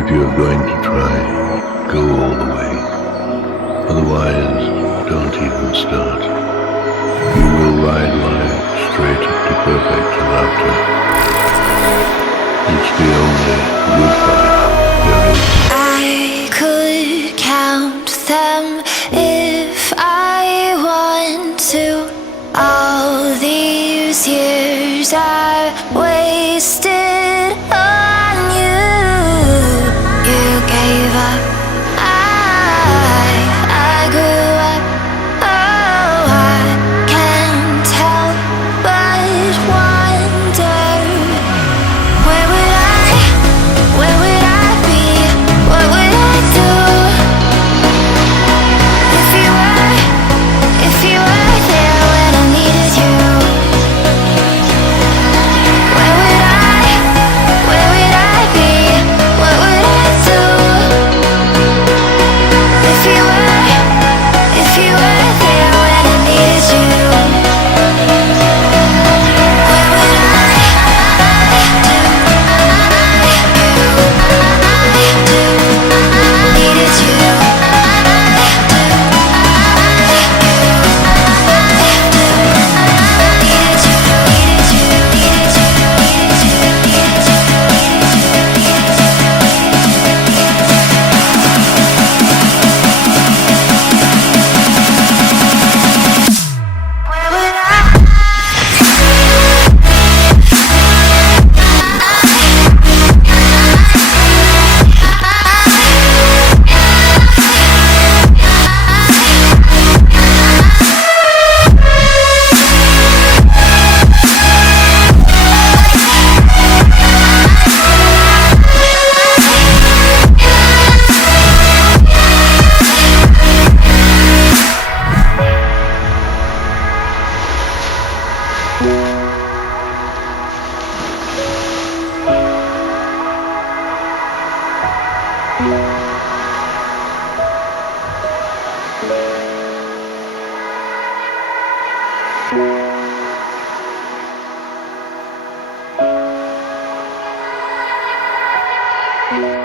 If you're going to try, go all the way. Otherwise, don't even start. You will ride life straight to perfect laughter. It's the only good fight there is. I could count them if I want to. All these years I wasted on you. You gave up. I grew up. Oh, I can't help but wonder, where would I be? What would I do if you were there when I needed you? Where would I be? What would I do if you were there when I needed you? Where would needed you? Where would I